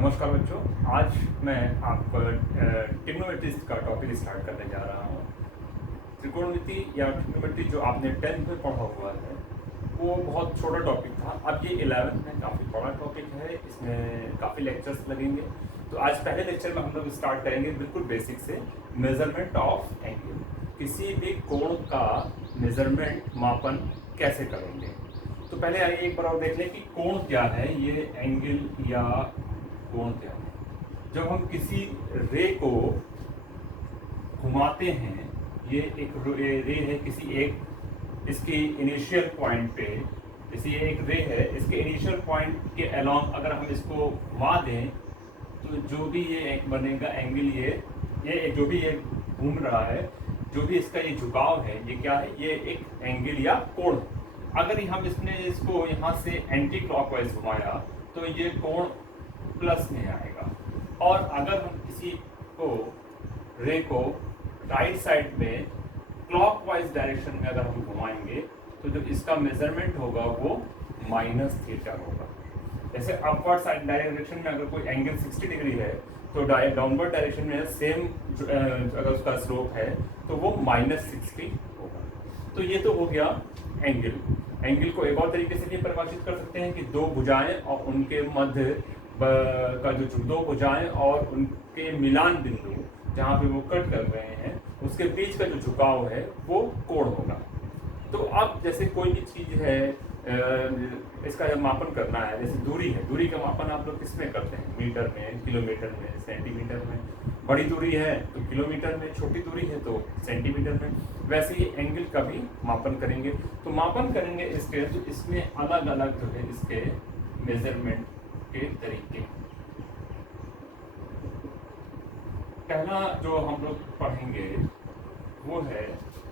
नमस्कार बच्चों, आज मैं आपको ट्रिग्नोमेट्री का टॉपिक स्टार्ट करने जा रहा हूँ। त्रिकोणमिति या ट्रिग्नोमेट्री जो आपने 10th में पढ़ा हुआ है वो बहुत छोटा टॉपिक था। अब ये 11th में काफ़ी बड़ा टॉपिक है, इसमें काफ़ी लेक्चर्स लगेंगे। तो आज पहले लेक्चर में हम लोग स्टार्ट करेंगे बिल्कुल बेसिक से, मेजरमेंट ऑफ एंगल। किसी भी कोण का मेजरमेंट मापन कैसे करेंगे। तो पहले आइए एक बार और देख लें कि कोण क्या है, ये एंगल या कोण क्या है। जब हम किसी रे को घुमाते हैं, ये एक रे है किसी एक इसकी इनिशियल पॉइंट पे, जैसे ये एक रे है, इसके इनिशियल पॉइंट के अलोंग अगर हम इसको घुमा दें तो जो भी ये बनेगा एंगल, ये जो भी ये घूम रहा है, जो भी इसका ये झुकाव है, ये क्या है, ये एक एंगल या कोण। अगर हम इसको यहाँ से एंटी क्लॉकवाइज घुमाया तो ये कोण प्लस में आएगा। और अगर हम किसी को रे को राइट साइड में क्लॉकवाइज डायरेक्शन में अगर हम घुमाएंगे तो जो इसका मेजरमेंट होगा वो -θ होगा। जैसे अपवर्ड साइड डायरेक्शन में अगर कोई एंगल 60 डिग्री है तो डाउनवर्ड डायरेक्शन में सेम अगर उसका स्लोप है तो वो -60 होगा। तो ये तो हो गया एंगल। एंगल को एक और तरीके से भी परिभाषित कर सकते हैं कि दो भुजाएं और उनके मध्य का जो दो भुजाएं और उनके मिलान बिंदु जहाँ पे वो कट कर रहे हैं उसके बीच का जो झुकाव है वो कोण होगा। तो अब जैसे कोई भी चीज़ है, इसका जब मापन करना है, जैसे दूरी है, दूरी का मापन आप लोग किसमें करते हैं, मीटर में, किलोमीटर में, सेंटीमीटर में। बड़ी दूरी है तो किलोमीटर में, छोटी दूरी है तो सेंटीमीटर में। वैसे ही एंगल का भी मापन करेंगे। तो मापन करेंगे इसके, तो इसमें अलग अलग जो है इसके मेजरमेंट के तरीके। पहला जो हम लोग पढ़ेंगे वो है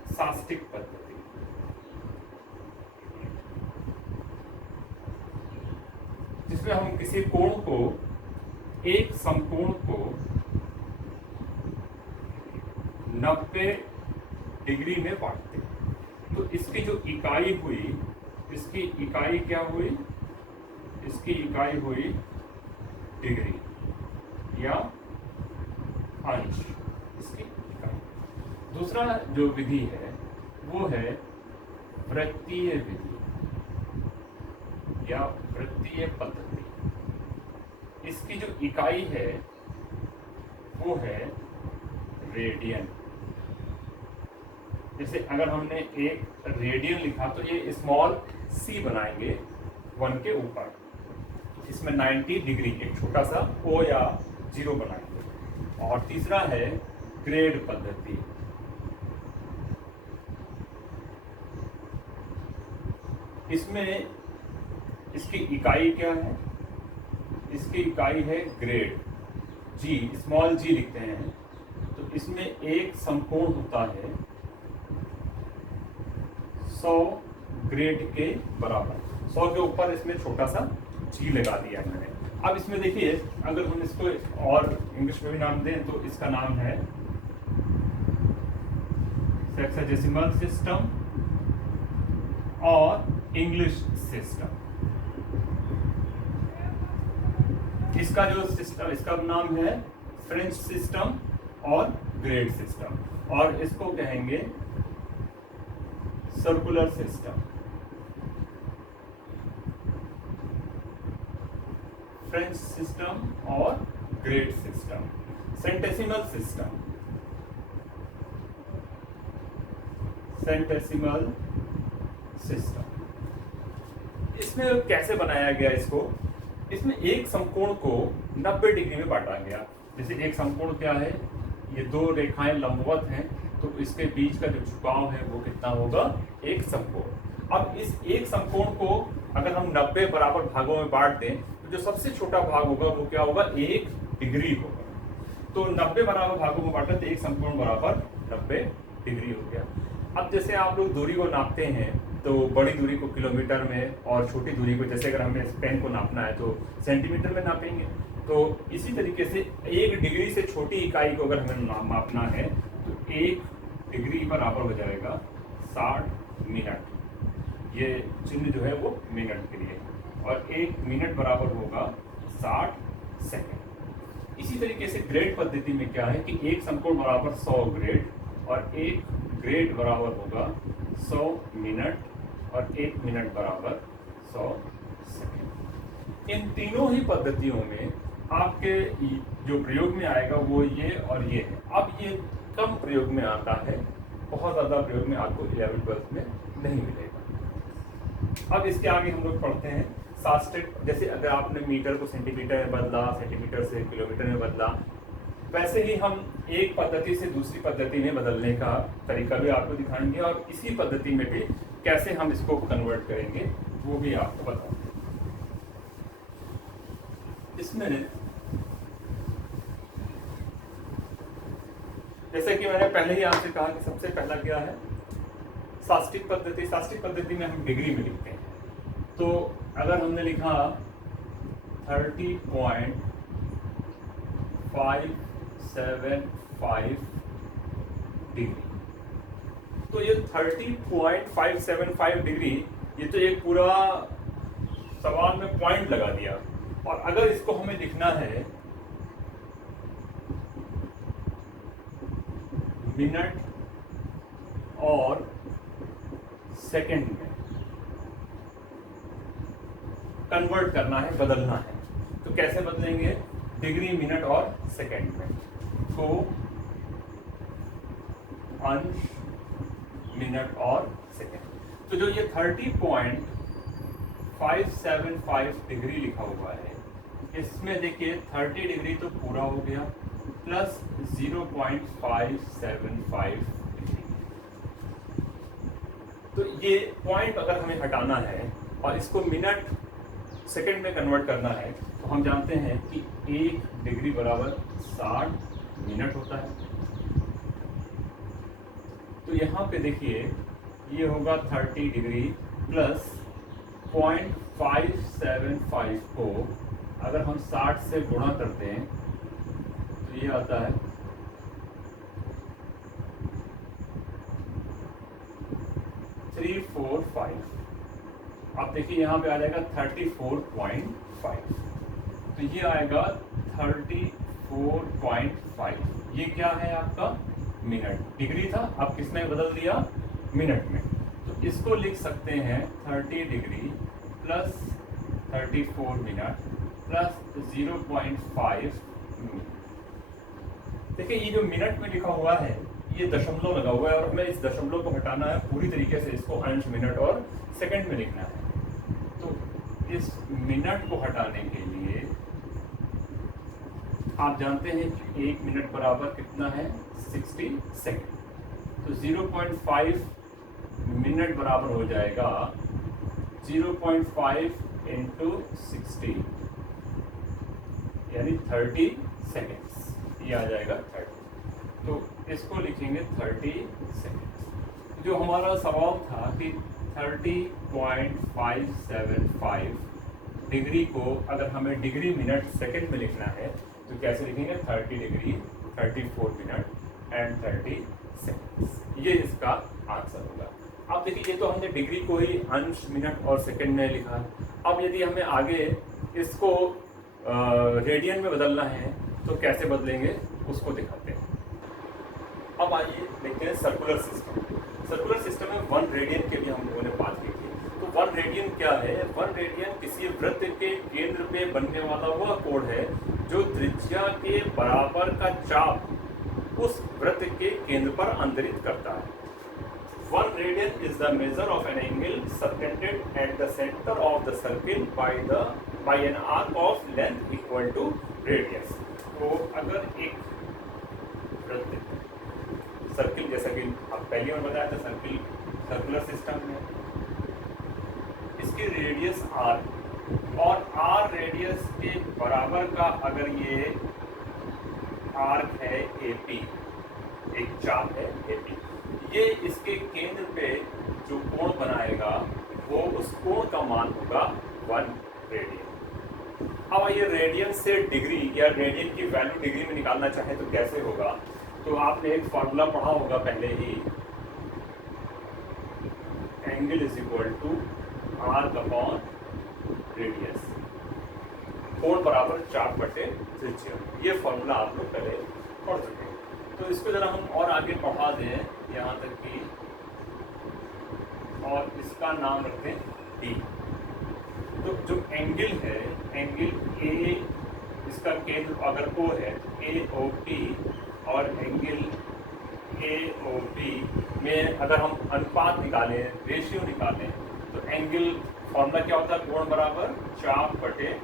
शास्त्रिक पद्धति, जिसमें हम किसी कोण को, एक समकोण को 90 डिग्री में बांटते हैं। तो इसकी जो इकाई हुई, इसकी इकाई क्या हुई, इसकी इकाई हुई डिग्री या अंश, इसकी इकाई। दूसरा जो विधि है वो है वृत्तीय विधि या वृत्तीय पद्धति। इसकी जो इकाई है वो है रेडियन। जैसे अगर हमने एक रेडियन लिखा तो ये स्मॉल सी बनाएंगे 1 के ऊपर, इसमें 90 डिग्री एक छोटा सा O या 0 बनाएंगे। और तीसरा है ग्रेड पद्धति। इसमें इसकी इकाई क्या है, इसकी इकाई है ग्रेड, G, स्मॉल g लिखते हैं। तो इसमें एक समकोण होता है 100 ग्रेड के बराबर। 100 के ऊपर इसमें छोटा सा g लगा दिया मैंने। अब इसमें देखिए, अगर हम इसको और इंग्लिश में भी नाम दें तो इसका नाम है सेक्साडेसिमल सिस्टम और इंग्लिश सिस्टम। इसका जो सिस्टम, इसका नाम है फ्रेंच सिस्टम और ग्रेड सिस्टम, और इसको कहेंगे सर्कुलर सिस्टम, फ्रेंच सिस्टम और grade system, centesimal system, centesimal system. इसमें कैसे बनाया गया इसको, इसमें एक समकोण को 90 डिग्री में बांटा गया। जैसे एक समकोण क्या है, ये दो रेखाएं लंबवत हैं, तो इसके बीच का जो झुकाव है वो कितना होगा, एक समकोण। अब इस एक समकोण को अगर हम 90 बराबर भागों में बांट दें तो जो सबसे छोटा भाग होगा वो क्या होगा, 1 डिग्री होगा। तो 90 बराबर भागों में बांटा तो एक समकोण बराबर 90 डिग्री हो गया। अब जैसे आप लोग दूरी को नापते हैं तो बड़ी दूरी को किलोमीटर में और छोटी दूरी को, जैसे अगर हमें पेन को नापना है तो सेंटीमीटर में नापेंगे। तो इसी तरीके से 1 डिग्री से छोटी इकाई को अगर हमें मापना है तो 1 डिग्री बराबर हो जाएगा 60 मिनट। ये चिन्ह जो है वो मिनट के लिए, और 1 मिनट बराबर होगा 60 सेकंड। इसी तरीके से ग्रेड पद्धति में क्या है कि एक समकोण बराबर 100 ग्रेड और एक ग्रेड बराबर होगा 100 मिनट और 1 मिनट बराबर 100 सेकंड। इन तीनों ही पद्धतियों में आपके जो प्रयोग में आएगा वो ये और ये है। अब ये कम प्रयोग में आता है, बहुत ज़्यादा प्रयोग में आपको 11th 12th में नहीं मिलेगा। अब इसके आगे हम लोग पढ़ते हैं शास्त्रिक, जैसे अगर आपने मीटर को सेंटीमीटर में बदला, सेंटीमीटर से किलोमीटर में बदला, वैसे ही हम एक पद्धति से दूसरी पद्धति में बदलने का तरीका भी आपको दिखाएंगे और इसी पद्धति में भी कैसे हम इसको कन्वर्ट करेंगे वो भी आपको बताएंगे। इसमें जैसे कि मैंने पहले ही आपसे कहा कि सबसे पहला क्या है शास्त्रिक पद्धति। शास्त्रिक पद्धति में हम डिग्री में लिखते हैं। तो अगर हमने लिखा 30.575 डिग्री, तो ये 30.575 डिग्री, ये तो एक पूरा सवाल में पॉइंट लगा दिया। और अगर इसको हमें लिखना है मिनट और सेकंड में कन्वर्ट करना है, बदलना है, तो कैसे बदलेंगे? डिग्री मिनट और सेकंड में, तो अंश मिनट और सेकंड। तो जो ये 30.575 डिग्री लिखा हुआ है, इसमें देखिए 30 डिग्री तो पूरा हो गया प्लस 0.575 डिग्री। तो ये पॉइंट अगर हमें हटाना है और इसको मिनट सेकंड में कन्वर्ट करना है, तो हम जानते हैं कि 1 डिग्री बराबर 60 मिनट होता है। तो यहाँ पे देखिए ये होगा 30 डिग्री प्लस 0.575 को अगर हम 60 से गुणा करते हैं तो ये आता है 345। आप देखिए यहाँ पे आ जाएगा 34.5, तो ये आएगा 34.5। ये क्या है आपका मिनट, डिग्री था, आप किस में बदल दिया? मिनट में। तो इसको लिख सकते हैं 30 degree plus 34 minute plus 0.5 minute. देखिए ये जो मिनट में लिखा हुआ है ये दशमलव लगा हुआ है और हमें इस दशमलव को हटाना है, पूरी तरीके से इसको अंश मिनट और सेकंड में लिखना है। तो इस मिनट को हटाने के लिए आप जानते हैं कि 1 मिनट बराबर कितना है? 60 सेकंड। तो 0.5 मिनट बराबर हो जाएगा 0.5 इंटू 60 यानी 30 सेकेंड्स, ये आ जाएगा 30। तो इसको लिखेंगे 30 सेकेंड्स। जो हमारा सवाल था कि 30.575 डिग्री को अगर हमें डिग्री मिनट सेकंड में लिखना है तो कैसे लिखेंगे? 30 डिग्री 34 मिनट एंड 30 सेकेंड्स, ये इसका आंसर होगा। अब देखिए ये तो हमने डिग्री को ही अंश मिनट और सेकंड में लिखा। अब यदि हमें आगे इसको रेडियन में बदलना है तो कैसे बदलेंगे उसको दिखाते हैं। अब आइए देखते हैं सर्कुलर सिस्टम। सर्कुलर सिस्टम में 1 रेडियन के लिए हम लोगों ने बात की थी। तो 1 रेडियन क्या है? 1 रेडियन किसी वृत्त के केंद्र पे बनने वाला वह कोण है जो त्रिज्या के बराबर का चाप उस वृत्त के केंद्र पर अंतरित करता है। 1 radian is the measure of an angle subtended at the center of the circle by an arc of length equal to radius। तो अगर एक वृत्त सर्किल, जैसा कि आप पहली बार बताया था सर्कुलर सिस्टम में, इसकी रेडियस r और r रेडियस के बराबर का अगर ये आर्क है AP, एक चाप है AP, ये इसके केंद्र पे जो कोण बनाएगा वो उस कोण का मान होगा 1 रेडियन। अब ये रेडियन से डिग्री या रेडियन की वैल्यू डिग्री में निकालना चाहे तो कैसे होगा? तो आपने एक फार्मूला पढ़ा होगा पहले ही, angle is equal to arc upon radius. कोण बराबर 4/3। ये फॉर्मूला आप लोग पहले पढ़ चुके हैं। तो इसको जरा हम और आगे बढ़ा दें यहाँ तक कि, और इसका नाम रखते हैं डी। तो जो एंगल है, एंगल ए, इसका केंद्र अगर ओ है तो ए ओ पी, और एंगल ए ओ बी में अगर हम अनुपात निकालें, रेशियो निकालें, तो एंगल फॉर्मूला क्या होता है, कोण बराबर 4/3।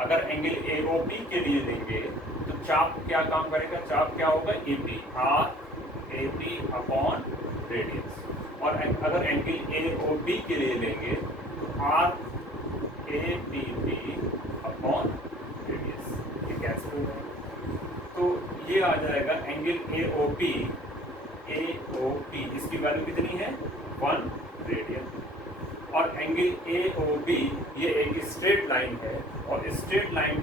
अगर एंगल ए ओ बी के लिए लेंगे तो चाप क्या काम करेगा, चाप क्या होगा, A P, R A P upon radius. और अगर एंगल ए ओ बी के लिए लेंगे तो R A P B upon radius. ये कैंसिल हो जाएगा, तो ये आ जाएगा एंगल ए ओ पी, इसकी वैल्यू कितनी है, 1 रेडियन। और एंगल ए ओ बी ये एक स्ट्रेट लाइन है, और स्ट्रेट लाइन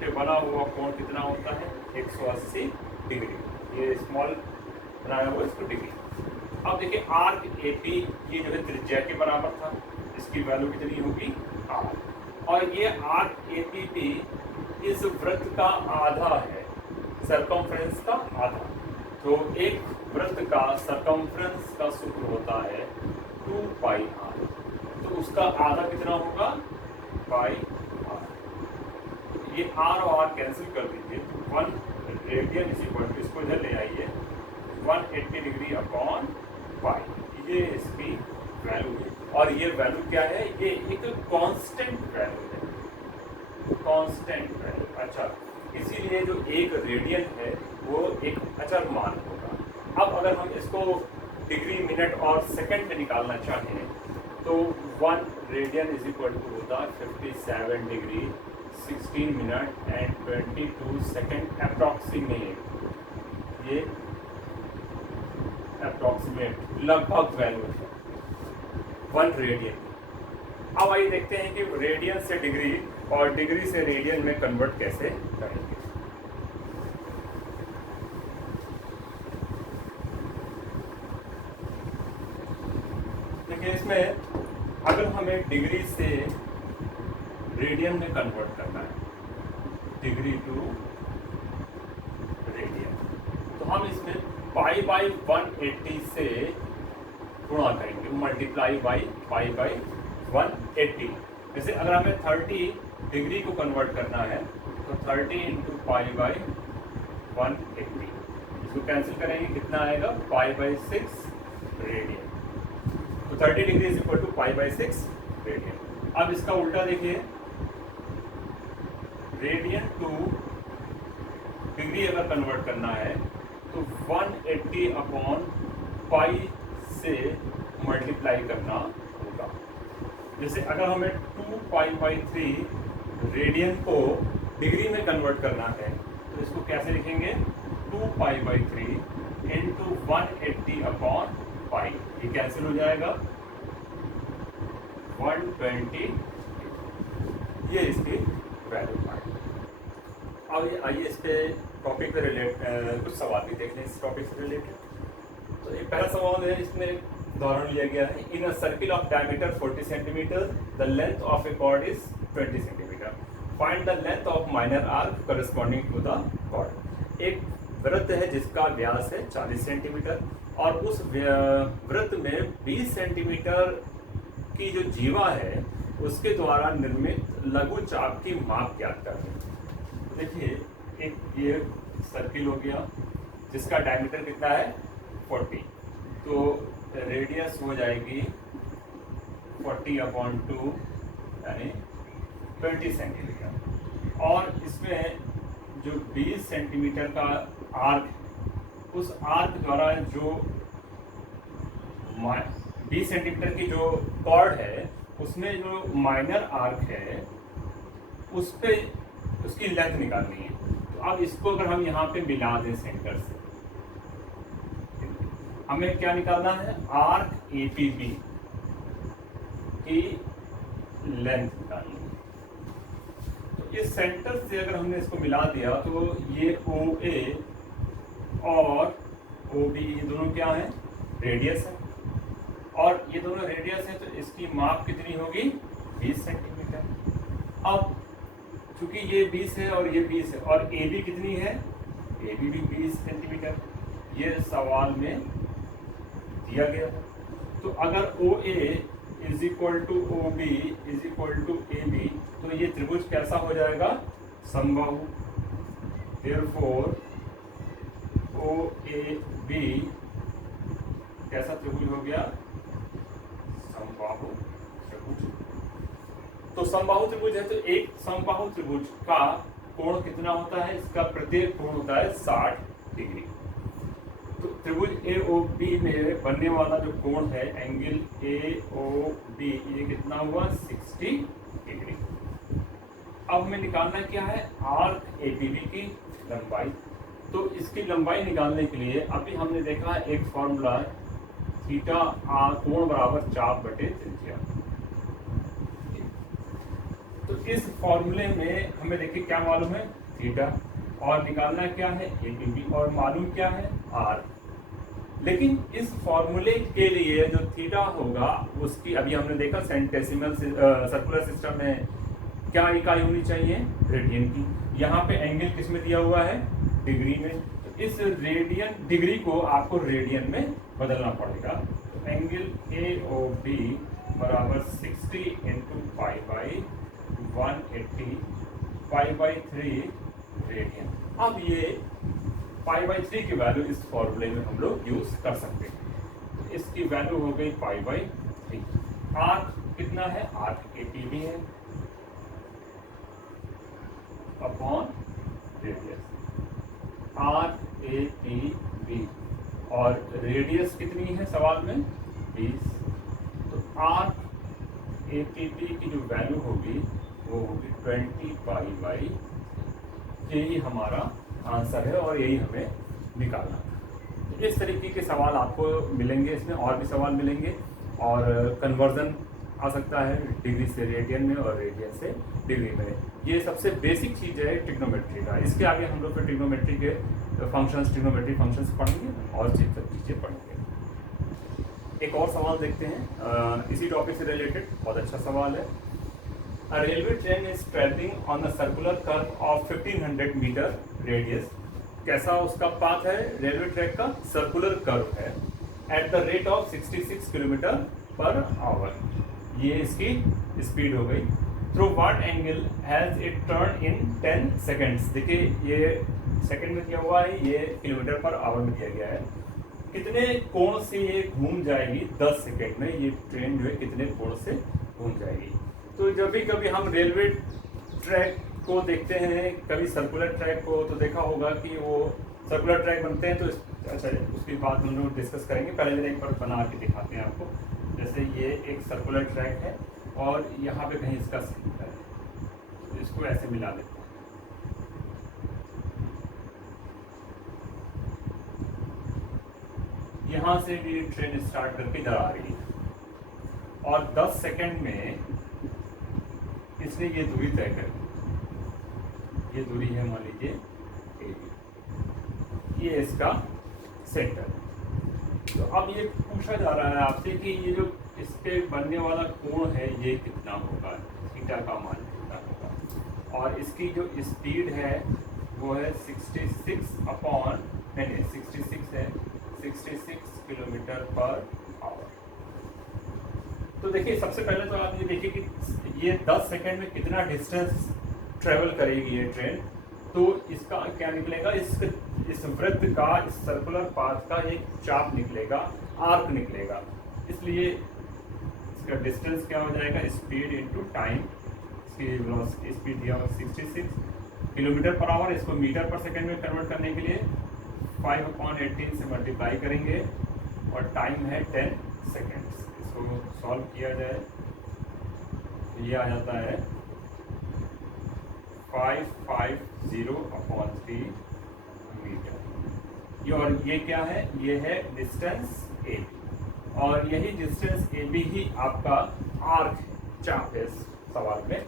पे बना हुआ कोण कितना होता है, 180 डिग्री। ये स्मॉल बनाया हुआ इसको डिग्री। अब देखिए आर्क ए पी ये जो है त्रिज्या के बराबर था, इसकी वैल्यू कितनी होगी, आर। और ये आर्क ए पी भी इस वृत्त का आधा है, सरकमफ्रेंस का आधा। तो एक वृत्त का सरकमफ्रेंस का सूत्र होता है 2 पाई आर, तो उसका आधा कितना होगा, पाई आर। ये आर और आर कैंसिल कर दीजिए, 1 रेडियन इज इक्वल टू, इसको इधर ले आइए, 180 डिग्री अपॉन पाई। ये इसकी वैल्यू है, और ये वैल्यू क्या है, ये एक कांस्टेंट वैल्यू है, कांस्टेंट वैल्यू। अच्छा, इसीलिए जो एक रेडियन है वो एक अचर मान होगा। अब अगर हम इसको डिग्री, मिनट और सेकंड में निकालना चाहें तो 1 रेडियन इज इक्वल टू होता 57 degree 16 minute and 22 second approximate. ये अप्रॉक्सीमेट लगभग वैल्यू है 1 रेडियन। अब आइए देखते हैं कि रेडियन से डिग्री और डिग्री से रेडियन में कन्वर्ट कैसे करेंगे। देखिए इसमें अगर हमें डिग्री से रेडियन में कन्वर्ट करना है, डिग्री टू रेडियन, तो हम इसमें पाई बाई 180 से गुणा करेंगे, मल्टीप्लाई बाई पाई बाई 180। जैसे अगर हमें 30 डिग्री को कन्वर्ट करना है तो 30 इंटू पाई बाई 180, इसको कैंसिल करेंगे, कितना आएगा, पाई बाई 6 रेडियन। तो 30 degree is equal to pi by 6 radian. अब इसका उल्टा देखिए, रेडियन टू डिग्री अगर कन्वर्ट करना है तो 180 अपॉन पाई से मल्टीप्लाई करना होगा। जैसे अगर हमें 2 पाई बाई 3 रेडियन को डिग्री में कन्वर्ट करना है तो इसको कैसे लिखेंगे, 2 pi by 3 into 180 upon pi. ये कैंसिल हो जाएगा, 120। ये इसकी वैल्यू पाई। अब ये आइए इस पे टॉपिक पे कुछ सवाल भी देख लें इस टॉपिक से रिलेटेड। तो एक पहला सवाल है, इसमें उदाहरण लिया गया है, in a circle of diameter 40 centimetre the length of a chord is 20 centimetre, find the length of minor arc corresponding to the chord. एक वृत्त है जिसका व्यास है 40 सेंटीमीटर और उस वृत्त में 20 सेंटीमीटर की जो जीवा है उसके द्वारा निर्मित लघु चाप की माप ज्ञात करें। देखिए एक ये सर्किल हो गया जिसका डायमीटर कितना है 40, तो रेडियस हो जाएगी 40/2 यानी 20 सेंटीमीटर। और इसमें जो 20 सेंटीमीटर का आर्क, उस आर्क द्वारा जो 20 सेंटीमीटर की जो कॉर्ड है उसमें जो माइनर आर्क है उस पे उसकी लेंथ निकालनी है। तो अब इसको अगर हम यहाँ पे मिला दें सेंटर से, हमें क्या निकालना है, आर्क APB की लेंथ निकालनी है। तो इस सेंटर से अगर हमने इसको मिला दिया तो ये OA और OB ये दोनों क्या हैं, रेडियस है, और ये दोनों रेडियस है, तो इसकी माप कितनी होगी 20 सेंटीमीटर। अब क्योंकि ये 20 है और ये 20 है और ए बी कितनी है, ए बी भी 20 सेंटीमीटर ये सवाल में दिया गया। तो अगर O A is equal to O B is equal to A B तो ये त्रिभुज कैसा हो जाएगा, समबाहु। देयरफॉर ओ ए बी कैसा त्रिभुज हो गया, समबाहु त्रिभुज। तो समबाहु त्रिभुज है तो एक समबाहु त्रिभुज का कोण कितना होता है, इसका प्रत्येक कोण होता है 60 डिग्री। तो त्रिभुज ए ओ बी में बनने वाला जो कोण है एंगल ए ओ बी ये कितना हुआ, 60 डिग्री। अब हमें निकालना क्या है, आर्क ए पी बी की लंबाई। तो इसकी लंबाई निकालने के लिए अभी हमने देखा एक फॉर्मूला, थीटा कोण बराबर चाप बटे त्रिज्या। तो इस फॉर्मूले में हमें देखिए क्या मालूम है, थीटा, और निकालना क्या है ए बी बी, और मालूम क्या है आर। लेकिन इस फॉर्मूले के लिए जो थीटा होगा उसकी अभी हमने देखा सेंटेसिमल सर्कुलर सिस्टम में क्या इकाई होनी चाहिए, रेडियन की। यहाँ पे एंगल किस में दिया हुआ है, डिग्री में। तो इस रेडियन डिग्री को आपको रेडियन में बदलना पड़ेगा। तो एंगल ए ओ बी बराबर 60 into pi by 180 pi by 3 radian. अब ये पाई बाई 3 की वैल्यू इस फॉर्मूले में हम लोग यूज कर सकते हैं। तो इसकी वैल्यू हो गई पाई बाई 3। आर्क कितना है, आर्क ए पी बी है upon radius, arc A P B, और रेडियस कितनी है सवाल में 20। तो आर्क ए पी बी की जो वैल्यू होगी वो होगी 20 पाई बाई, यही हमारा आंसर है और यही हमें निकालना है। तो इस तरीके के सवाल आपको मिलेंगे, इसमें और भी सवाल मिलेंगे, और कन्वर्जन आ सकता है डिग्री से रेडियन में और रेडियन से डिग्री में। ये सबसे बेसिक चीज़ है ट्रिग्नोमेट्री का। इसके आगे हम लोग फिर ट्रिग्नोमेट्री के फंक्शंस, ट्रिग्नोमेट्री फंक्शंस पढ़ेंगे और चीज़ें पढ़ेंगे। एक और सवाल देखते हैं इसी टॉपिक से रिलेटेड, बहुत अच्छा सवाल है। A railway train is traveling on a circular curve of 1500 meter radius। कैसा उसका पाथ है, रेलवे ट्रैक का सर्कुलर कर्व है, at the rate of 66 kilometre per hour. ये इसकी स्पीड हो गई। Through what angle has it turn in 10 seconds. देखिए ये सेकंड में क्या हुआ है, ये किलोमीटर पर आवर में दिया गया है। कितने कोण से ये घूम जाएगी 10 सेकेंड में, ये ट्रेन जो है कितने कोण से घूम जाएगी। तो जब भी कभी हम रेलवे ट्रैक को देखते हैं, कभी सर्कुलर ट्रैक को, तो देखा होगा कि वो सर्कुलर ट्रैक बनते हैं। तो अच्छा उसकी बात हम लोग डिस्कस करेंगे। पहले दिन एक बार बना के दिखाते हैं आपको। जैसे ये एक सर्कुलर ट्रैक है और यहाँ पे कहीं इसका सेंटर है, तो इसको ऐसे मिला लेते हैं। यहाँ से भी ट्रेन स्टार्ट करके इधर आ रही है और 10 सेकंड में इसने ये दूरी तय कर ली। ये दूरी है मान लीजिए ए बी, ये इसका सेंटर है। तो अब ये पूछा जा रहा है आपसे कि ये जो इसके बनने वाला कोण है ये कितना होगा, थीटा का मान कितना होगा, और इसकी जो स्पीड है वो है 66 अपॉन, नहीं 66 है, 66 किलोमीटर पर आवर। तो देखिए सबसे पहले तो आप ये देखिए कि ये 10 सेकंड में कितना डिस्टेंस ट्रेवल करेगी ये ट्रेन। तो इसका क्या निकलेगा, इस वृत्त का, इस सर्कुलर पाथ का एक चाप निकलेगा, आर्क निकलेगा। इसलिए इसका डिस्टेंस क्या हो जाएगा, स्पीड इनटू टाइम। इसकी स्पीड दिया हुआ 66 किलोमीटर पर आवर। इसको मीटर पर सेकंड में कन्वर्ट करने के लिए 5/18 से मल्टीप्लाई करेंगे और टाइम है 10 सेकेंड्स। इसको सॉल्व किया जाए तो ये आ जाता है 550/3 मीटर। और ये क्या है, ये है डिस्टेंस ए बी, और यही डिस्टेंस ए बी ही आपका आर्क चाप है सवाल में।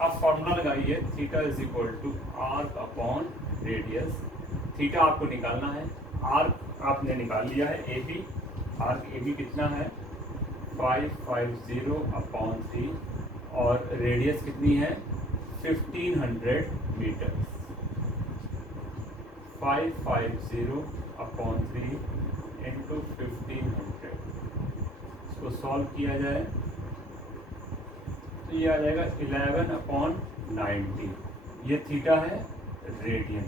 अब फॉर्मूला लगाइए, theta is equal to arc upon radius. Theta आपको निकालना है, आर्क आपने निकाल लिया है A B. Arc A B कितना है 550/3, और रेडियस कितनी है 1500 मीटर, 550/3 इंटू 1500। इसको सॉल्व किया जाए तो ये आ जाएगा 11/90। ये थीटा है रेडियन।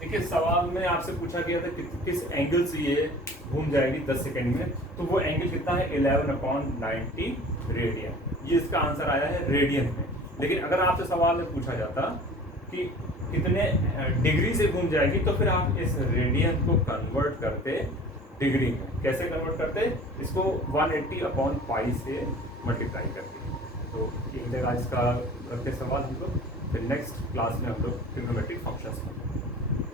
देखिए सवाल में आपसे पूछा गया था कि किस एंगल से ये घूम जाएगी 10 सेकंड में, तो वो एंगल कितना है 11/90 रेडियन। ये इसका आंसर आया है रेडियन में। लेकिन अगर आपसे सवाल में पूछा जाता कि कितने डिग्री से घूम जाएगी, तो फिर आप इस रेडियन को कन्वर्ट करते डिग्री में। कैसे कन्वर्ट करते? इसको 180/पाई से मल्टीप्लाई करते। तो एक जगह इसका रखते सवाल हम लोग, फिर नेक्स्ट क्लास में हम लोग ट्रिग्नोमेट्रिक फंक्शंस